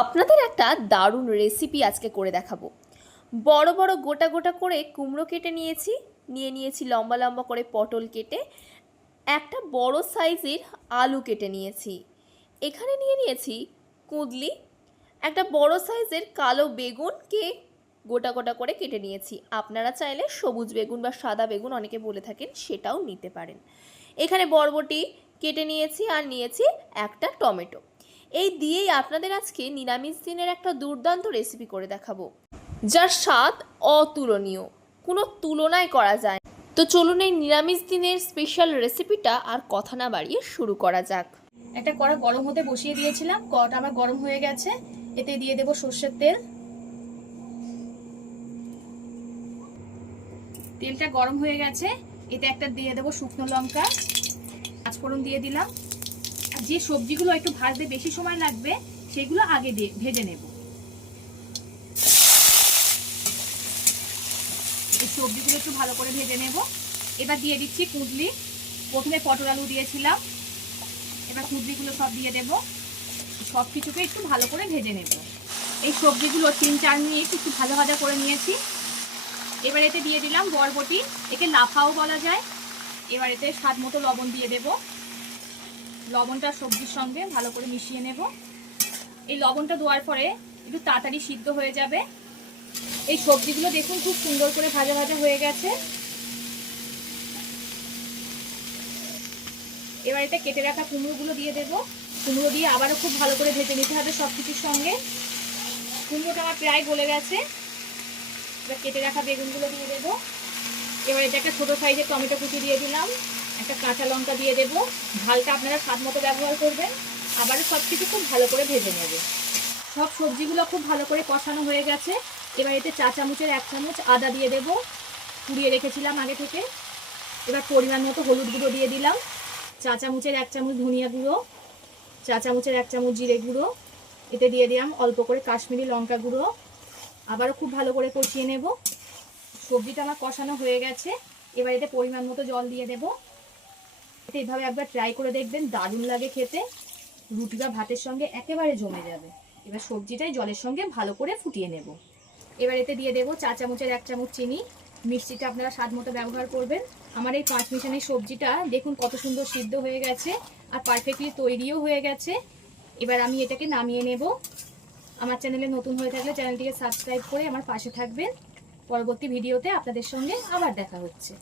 আপনাদের একটা দারুণ রেসিপি আজকে করে দেখাবো। বড় বড় গোটা গোটা করে কুমড়ো কেটে নিয়েছি, নিয়ে নিয়েছি লম্বা লম্বা করে পটল কেটে, একটা বড় সাইজের আলু কেটে নিয়েছি। এখানে নিয়ে নিয়েছি কুঁদলি, একটা বড় সাইজের কালো বেগুনকে গোটা গোটা করে কেটে নিয়েছি। আপনারা চাইলে সবুজ বেগুন বা সাদা বেগুন অনেকে বলে থাকেন, সেটাও নিতে পারেন। এখানে বরবটি কেটে নিয়েছি আর নিয়েছি একটা টমেটো। এই দিয়েই আপনাদের আজকে নিরামিষ দিনের একটা দুর্দান্ত রেসিপি করে দেখাবো। যার স্বাদ অতুলনীয়, কোনো তুলনায় করা যায় তো চলুন এই নিরামিষ দিনের স্পেশাল রেসিপিটা আর কথা না বাড়িয়ে শুরু করা যাক। একটা কড়া গরম হতে বসিয়ে দিয়েছিলাম, কড়াটা আমার গরম হয়ে গেছে। এতে দিয়ে দেব সর্ষের তেল। তেলটা গরম হয়ে গেছে, এতে একটা দিয়ে দেব শুকনো লঙ্কা। পাঁচফোড়ন দিয়ে দিলাম। যে সবজিগুলো একটু ভাজতে বেশি সময় লাগবে, সেগুলো আগে দিয়ে ভেজে নেব। এই সবজিগুলো একটু ভালো করে ভেজে নেব। এবার দিয়ে দিচ্ছি কুঁদলি। প্রথমে পটল আলু দিয়েছিলাম। এবার কুঁদরিগুলো সব দিয়ে দেব। সব কিছুকে একটু ভালো করে ভেজে নেব। এই সবজিগুলো তিন চার মিনিট একটু ভালো ভাজা করে নিয়েছি। এবার এতে দিয়ে দিলাম বরবটি। একে লাফাও বলা যায়। এবার এতে স্বাদ মতো লবণ দিয়ে দেব। লবণটা সবজির সঙ্গে ভালো করে মিশিয়ে নেব। এই লবণটা দেওয়ার পরে একটু তাড়াতাড়ি সিদ্ধ হয়ে যাবে। এই সবজিগুলো দেখুন খুব সুন্দর করে ভাজা ভাজা হয়ে গেছে। এবার এতে কেটে রাখা কুমড়োগুলো দিয়ে দেব। কুমড়ো দিয়ে আবারও খুব ভালো করে ভেজে নিতে হবে সব কিছুর সঙ্গে। কুমড়োটা আমার প্রায় গলে গেছে। এবার কেটে রাখা বেগুনগুলো দিয়ে দেবো। এবার এটা একটা ছোটো সাইজের টমেটো কুচি দিয়ে দিলাম। একটা কাঁচা লঙ্কা দিয়ে দেবো। ঝালটা আপনারা স্বাদ মতো ব্যবহার করবেন। আবার সব কিছু খুব ভালো করে ভেজে নেব। সব সবজিগুলো খুব ভালো করে কষানো হয়ে গেছে। এবার এতে চা চামচের এক চামচ আদা দিয়ে দেবো। কুড়িয়ে রেখেছিলাম আগে থেকে। এবার পরিমাণ মতো হলুদ গুঁড়ো দিয়ে দিলাম। চা চামচের এক চামচ ধনিয়া গুঁড়ো। চা চামচের এক চামচ জিরে গুঁড়ো। এতে দিয়ে দিলাম অল্প করে কাশ্মীরি লঙ্কা গুঁড়ো। আবারও খুব ভালো করে কষিয়ে নেব। সবজিটা আমার কষানো হয়ে গেছে। এবার এতে পরিমাণ মতো জল দিয়ে দেব। এতে এইভাবে একবার ট্রাই করে দেখবেন, দারুণ লাগে খেতে। রুটি বা ভাতের সঙ্গে একেবারে জমে যাবে। এবার সবজিটাই জলের সঙ্গে ভালো করে ফুটিয়ে নেব। এবার এতে দিয়ে দেবো চা চামচের এক চামচ চিনি। মিষ্টিটা আপনারা স্বাদ মতো ব্যবহার করবেন। আমার এই পাঁচ মিশালি সবজিটা দেখুন কত সুন্দর সিদ্ধ হয়ে গেছে আর পারফেক্টলি তৈরিও হয়ে গেছে। এবার আমি এটাকে নামিয়ে নেব। আমার চ্যানেলে নতুন হয়ে থাকলে চ্যানেলটিকে সাবস্ক্রাইব করে আমার পাশে থাকবেন। পরবর্তী ভিডিওতে আপনাদের সঙ্গে আবার দেখা হচ্ছে।